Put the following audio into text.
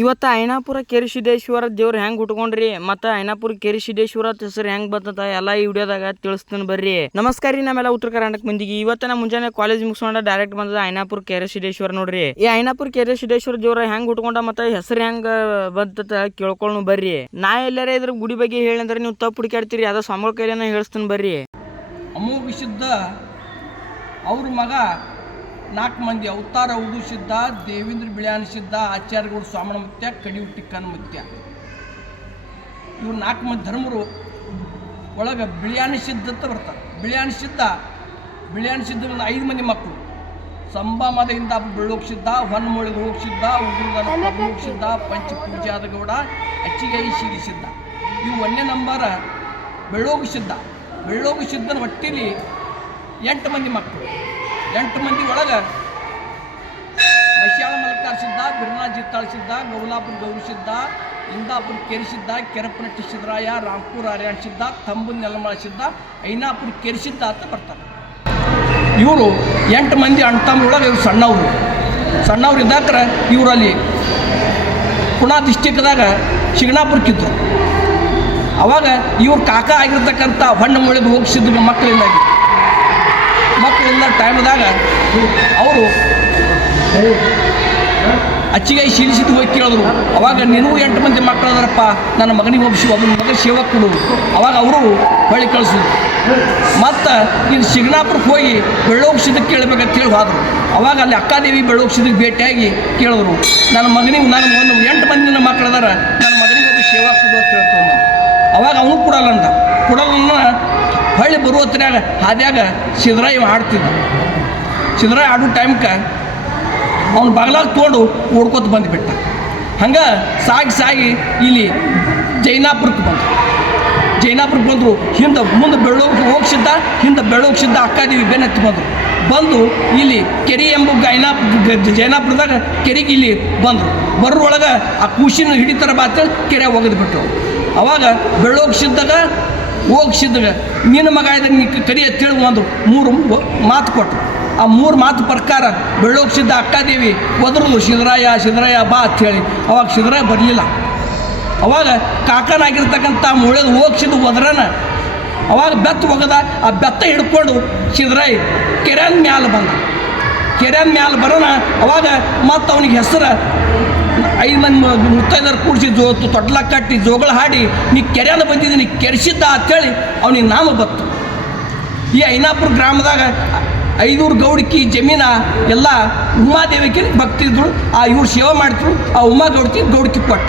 ಇವತ್ತು ಐನಾಪುರ ಕೇರಿಸಿದ್ದೇಶ್ವರ ದೇವ್ರು ಹೆಂಗೆ ಉಟ್ಕೊಂಡ್ರಿ ಮತ್ತು ಐನಾಪುರ ಕೇರಿಸಿದ್ದೇಶ್ವರ ಹೆಸರು ಹೆಂಗೆ ಬರ್ತದ ಎಲ್ಲ ಈ ವಿಡಿಯೋದಾಗ ತಿಳಿಸ್ತೀನಿ ಬರ್ರಿ. ನಮಸ್ಕಾರ ರೀ, ನಮ್ಮೆಲ್ಲ ಉತ್ತರ ಕರ್ನಾಟಕ ಮಂದಿಗೆ. ಇವತ್ತು ಮುಂಜಾನೆ ಕಾಲೇಜ್ ಮುಗಿಸ್ಕೊಂಡ ಡೈರೆಕ್ಟ್ ಬಂದದ ಐನಾಪುರ ಕೇರಿಸಿದ್ದೇಶ್ವರ ನೋಡ್ರಿ. ಈ ಐನಾಪುರ ಕೇರಿಸಿದ್ದೇಶ್ವರ ದೇವ್ರ ಹೆಂಗೆ ಉಟ್ಕೊಂಡ ಮತ್ತು ಹೆಸರು ಹೆಂಗೆ ಬಂತ ಕೇಳ್ಕೊಂಡು ಬರ್ರಿ. ನಾ ಎಲ್ಲಾರ ಇದ್ರ ಗುಡಿ ಬಗ್ಗೆ ಹೇಳಿದ್ರೆ ನೀವು ತಪ್ಪು ಹುಡುಕಾಡ್ತೀರಿ, ಅದ ಸ್ವಾಮಿಗಳ ಕೈಲೇನ ಹೇಳಿಸ್ತೀನಿ ಬರ್ರಿ. ಅಮೋಘ ಸಿದ್ಧ ಅವ್ರ ಮಗ 4 ಮಂದಿ ಅವತಾರ ಉದುಸಿದ್ದ, ದೇವೇಂದ್ರ ಬಿಳ್ಯಾನ ಸಿದ್ಧ, ಆಚಾರ್ಯಗೌಡ ಸ್ವಾಮಣ ಮುತ್ಯ, ಕಡಿವು ಟಿಕ್ಕನ ಮುತ್ಯ. ಇವ್ರು 4 ಮಂದಿ ಧರ್ಮರು ಒಳಗೆ ಬಿಳ್ಯಾನ ಸಿದ್ಧ ಅಂತ ಬರ್ತಾರೆ. ಬಿಳ್ಯಾನ ಸಿದ್ಧ ಒಂದು 5 ಮಂದಿ ಮಕ್ಕಳು. ಸಂಭಾಮದದಿಂದ ಬೆಳ್ಳೋಗ ಸಿದ್ಧ, ಹೊನ್ನಮೊಳಿಗೆ ಹೋಗಿಸಿದ್ದ, ಉಗುರುದನ ಹೋಗಿಸಿದ್ದ, ಪಂಚಪೂಜಾದ ಗೌಡ, ಅಚ್ಚಿಗೈ ಸಿದ್ಧ. ಇವು 1ನೇ ನಂಬರ್ ಬೆಳ್ಳೋಗ ಸಿದ್ಧನ ಹೊಟ್ಟಿಲಿ 8 ಮಂದಿ ಮಕ್ಕಳು. 8 ಮಂದಿ ಒಳಗೆ ಮಶ್ಯಾಳ ಮಲಕಾರ ಸಿದ್ಧ, ಬಿರ್ನಾ ಜಿತ್ತಾಳ ಸಿದ್ಧ, ಗೌಲಾಪುರ ಗೌರಿ ಸಿದ್ಧ, ಇಂದಾಪುರ ಕೆರಿಸಿದ್ದ, ಕೆರಪನಟ್ಟಿ ಸಿದ್ದರಾಯ, ರಾಂಪುರ ಹರ್ಯಾಣ ಸಿದ್ಧ, ತಂಬು ನೆಲಮಳ ಸಿದ್ಧ, ಐನಾಪುರ ಕೆರಿಸಿದ್ದ ಅಂತ ಬರ್ತಾರೆ. ಇವರು 8 ಮಂದಿ ಅಣ್ಣ ತಮ್ಮರೊಳಗೆ ಇವರು ಸಣ್ಣವ್ರು ಇದ್ದಾಕ್ರೆ ಇವರಲ್ಲಿ ಪುಣಾ ಡಿಸ್ಟಿಕ್ದಾಗ ಶಿಗ್ನಾಪುರಕ್ಕಿದ್ರು. ಅವಾಗ ಇವ್ರ ಕಾಕ ಆಗಿರ್ತಕ್ಕಂಥ ಹೊನ್ನಮೊಳಿಗೆ ಹೋಗಿಸಿದ್ದ ಮಕ್ಕಳಿಂದ ಟೈಮ್ದಾಗ ಅವರು ಅಚ್ಚಿಗೈ ಶೀಲಿಸಿದ್ದು ಹೋಗಿ ಕೇಳಿದ್ರು. ಅವಾಗ ನಿನಗೂ 8 ಮಂದಿ ಮಕ್ಕಳು ಅದರಪ್ಪ, ನನ್ನ ಮಗನಿಗೆ ಒಪ್ಪಿಸಿ ಒಬ್ಬನ ಮಗ ಸೇವಕ್ಕೆ ಕೊಡು. ಅವಾಗ ಅವರು ಹೊಳ್ಳಿ ಕಳಿಸಿದ್ರು. ಮತ್ತು ಇದು ಶಿಗ್ನಾಪುರಕ್ಕೆ ಹೋಗಿ ಬೆಳ್ಳೋಗಿಸಿದ್ದಕ್ಕೆ ಕೇಳಬೇಕಂತ ಹೇಳಿ ಹೋದರು. ಅವಾಗ ಅಲ್ಲಿ ಅಕ್ಕಾದೇವಿ ಬೆಳ್ಳೋಗಿಸಿದ್ದಕ್ಕೆ ಭೇಟಿಯಾಗಿ ಕೇಳಿದ್ರು, ನನ್ನ ಮಗನಿಗೆ ನಾನು ಒಂದು 8 ಮಂದಿ ನನ್ನ ಮಕ್ಕಳು ಅದಾರ, ನನ್ನ ಮಗನಿಗೆ ಒಬ್ಬ ಸೇವಾ ಕೊಡು ಅಂತ ಹೇಳ್ಕೊಂಡು. ಅವಾಗ ಅವನು ಕೊಡಲ್ಲ ಹೊಳ್ಳಿ ಬರುವ ಹೊತ್ತಿನಾಗ ಹಾದ್ಯಾಗ ಸಿದ್ದರಾಯ ಹಾಡ್ತಿದ್ದ. ಸಿದ್ದರಾಯ ಆಡೋ ಟೈಮ್ಗೆ ಅವ್ನು ಬಾಗ್ಲಾಗ ತೊಗೊಂಡು ಓಡ್ಕೊತ ಬಂದುಬಿಟ್ಟ. ಹಂಗೆ ಸಾಗಿ ಇಲ್ಲಿ ಜೈನಾಪುರಕ್ಕೆ ಬಂದರು. ಮುಂದೆ ಬೆಳ್ಳೋಗಿಸಿದ್ದ ಅಕ್ಕಾದೇವಿ ಬೆನ್ನತ್ತಿ ಬಂದು ಇಲ್ಲಿ ಕೆರೆ ಎಂಬ ಜೈನಾಪುರದಾಗ ಕೆರೆಗೆ ಇಲ್ಲಿ ಬರೋರೊಳಗೆ ಆ ಕೂಸಿನ ಹಿಡಿತಾರ ಬಾತೇಳಿ ಕೆರೆ ಒಗೆದ್ಬಿಟ್ರು. ಅವಾಗ ಬೆಳ್ಳೋಗಿಸಿದ್ದಾಗ ನಿನ್ನ ಮಗ ಇದ್ದಾಗ ನೀ ಕರಿ ಅಂತೇಳಿ ಒಂದು 3 ಮಾತು ಕೊಟ್ಟರು. ಆ 3 ಮಾತು ಪ್ರಕಾರ ಬೆಳ್ಳೋಗಿಸಿದ್ದ ಅಕ್ಕಾದೇವಿ ಒದರುದು, ಸಿದ್ದರಾಯ ಬಾ ಅಂಥೇಳಿ. ಅವಾಗ ಸಿದ್ದರಾಯ ಬರಲಿಲ್ಲ. ಅವಾಗ ಕಾಕನಾಗಿರ್ತಕ್ಕಂಥ ಮುಳೆದು ಹೋಗಿಸಿದ್ದು ಒದ್ರನ. ಅವಾಗ ಬೆತ್ತ ಒಗದ, ಆ ಬೆತ್ತ ಹಿಡ್ಕೊಂಡು ಸಿದ್ದರಾಯ ಕೆರೆಯ ಮ್ಯಾಲ ಬರೋಣ. ಅವಾಗ ಮತ್ತು ಅವನಿಗೆ ಹೆಸರು 5 ಮಂದಿ ಮುತ್ತೈದರು ಕೂಡಿಸಿ ತೊಟ್ಲ ಕಟ್ಟಿ ಜೋಗಳ ಹಾಡಿ ನೀ ಕೆರೆಯನ್ನು ಬಂದಿದ್ದೀನಿ ಕೆರೆಸಿದ್ದ ಅಂತೇಳಿ ಅವನಿಗೆ ನಾಮ ಬತ್ತು. ಈ ಐನಾಪುರ ಗ್ರಾಮದಾಗ 500 ಗೌಡಿಕಿ ಜಮೀನ ಎಲ್ಲ ಉಮಾದೇವಿಗೆ ಭಕ್ತಿ ಇದ್ರು. ಇವ್ರು ಸೇವೆ ಮಾಡ್ತಿದ್ರು. ಆ ಉಮಾ ಗೌಡಿಕಿ ಕೊಟ್ಟ.